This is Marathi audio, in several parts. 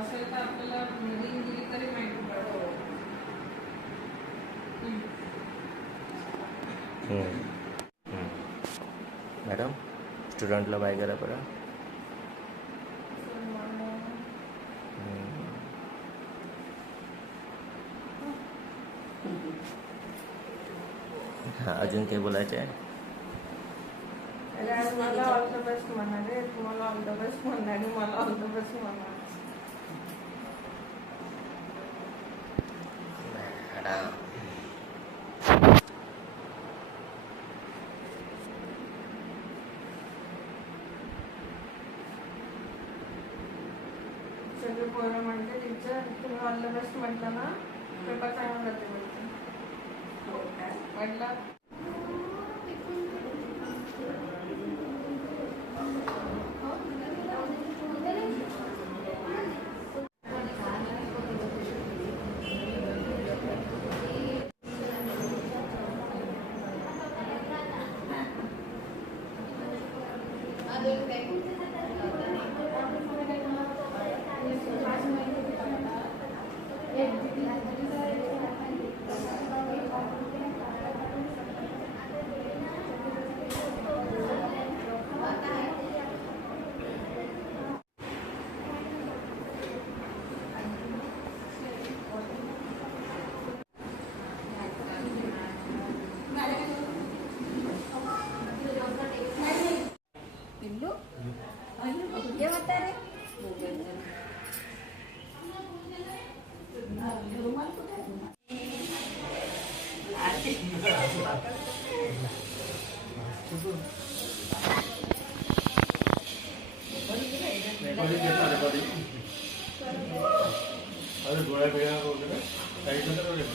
असेल तर आपल्याला रिंग दिली तरी माहिती पडतो. मॅडम स्टुडंटला बाय करा बरं. हां, अजून काही बोलायचं आहे? मला ऑल द बेस्ट म्हणणार आहे, तुम्हाला ऑल द बेस्ट म्हणणार आणि मला ऑल द बेस्ट म्हणणार. सगळे पोरं म्हणते टीचर तुम्ही ऑल द बेस्ट म्हटलं ना पेपर चांगला जाते म्हणते. म्हटलं गोळ्या बिळ्या वगैरे साईडला तर गाडी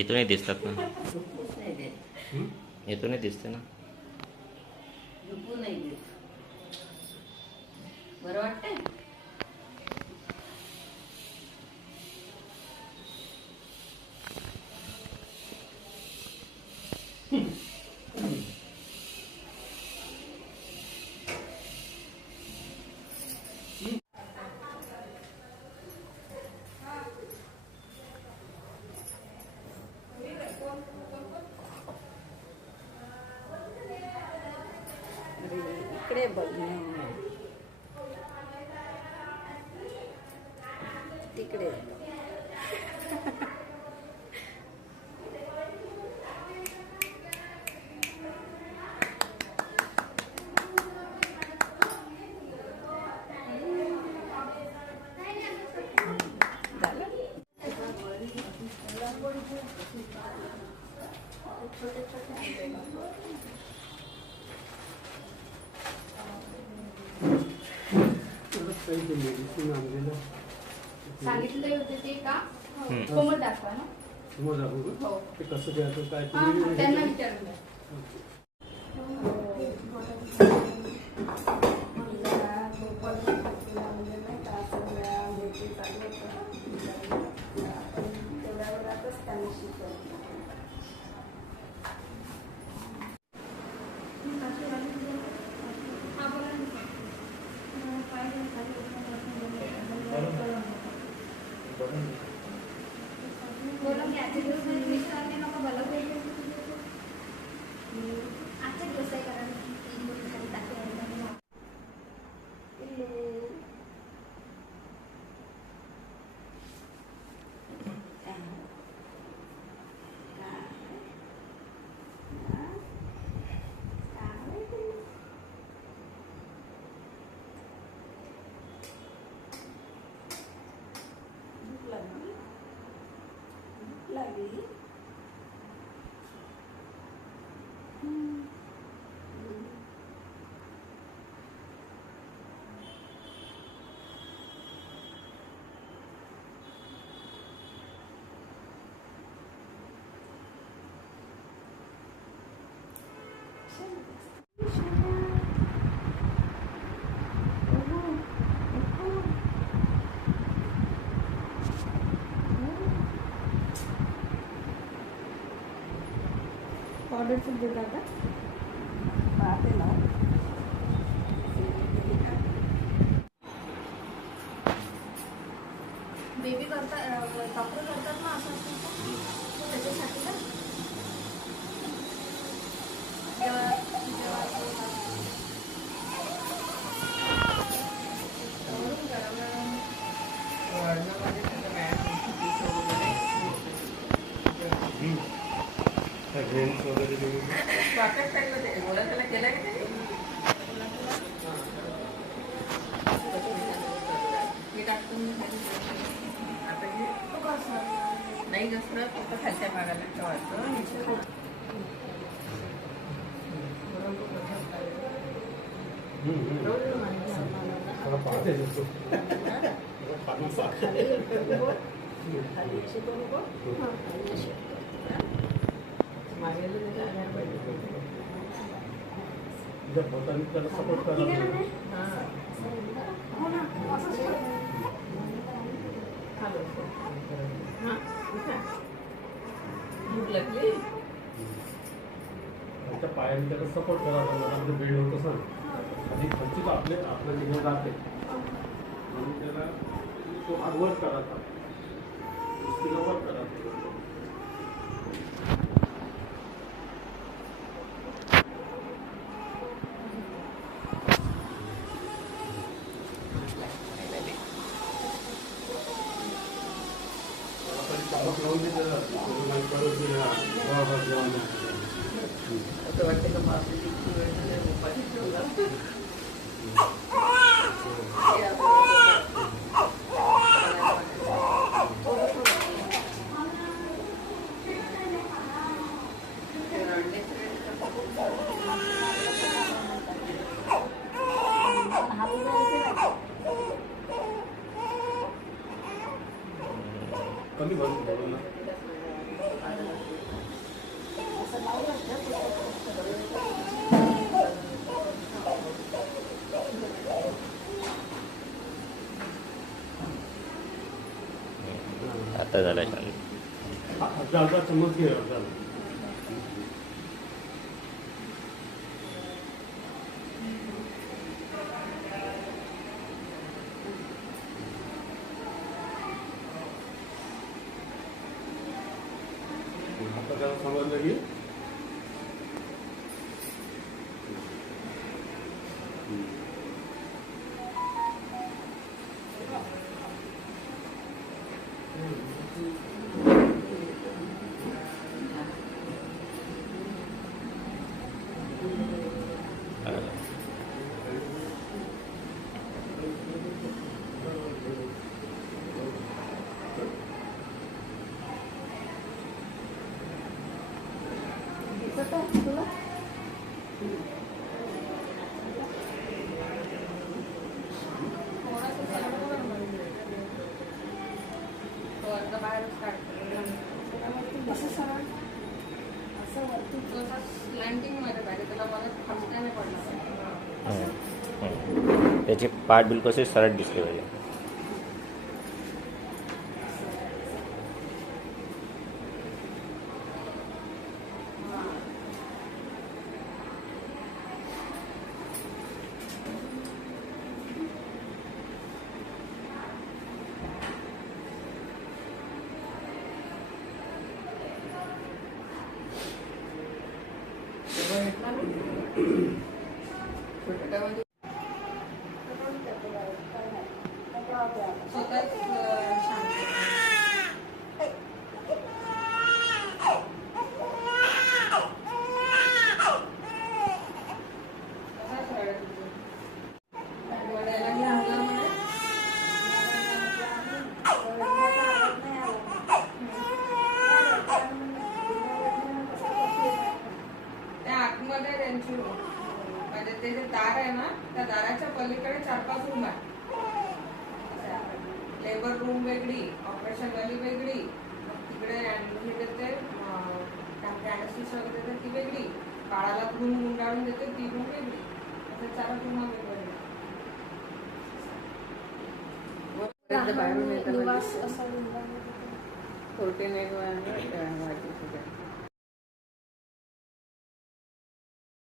इथूनही दिसतात ना, इथूनही दिसते ना. बरं वाटतंय. इकडे बघ, तिकडे सांगितले होते ते का कोमल दाखवा ना. हो, ते कसं द्यायचं काय त्यांना विचारलं. बोलो की आजचे दिवस विश्रांती नको बोला आजचे दिवस आहे कारण 3 दिवस खाली टाके ऑर्डर पण देता का? पाहते ना. बेबी करतात डॉक्टर करतात ना असं असतं का? त्याच्यासाठी ना ड्रेन्स वगैरे देऊन नाही घसरत फक्त खालच्या भागाला ठेवायचं. थोडा पाहते दिसतो पाणी साफ. खाली असे बरोबर आणि असे जर बोटांनी त्याला सपोर्ट करायला हो ना असंच करतात. त्याच्या पायाने त्याला सपोर्ट करायला बिल्ड होतं सर आणि खर्चित आपल्या निघून जाते म्हणून त्याला तो हार्डवर्क करायचा वर करायचा. असं वाटतं का बापरे किती वेळ झाला उपाशी ठेवला. कमी भरून ना आता झाला छान. अर्धा चम्मच घे अर्धा. आता त्याला समजलं की तुला असं सरळ असं वरती स्लँटिंग मध्ये पाहिजे त्याला मला फसट्याने पडलं. त्याचे पाठ बिलकुल असे सरळ दिसले पाहिजे. स्वतःच शांत. कसा सरळ तुझं? डोळ्याला घे अंगामध्ये. त्या आतमध्ये त्यांची रूम म्हणजे ते जे दार आहे ना त्या दाराच्या पलीकडे 4-5 रूम आहे. लेबर रूम वेगळी, ऑपरेशन वाली वेगळी, तिकडे हे देते अॅनेस्थिसिया वगैरे देते ती वेगळी, बाळाला रूम गुंडाळून देते ती रूम वेगळी, असं 4 रूम वेगवेगळ्या. बाहेरून येताना निवास असा फोर्टीन एक वाजता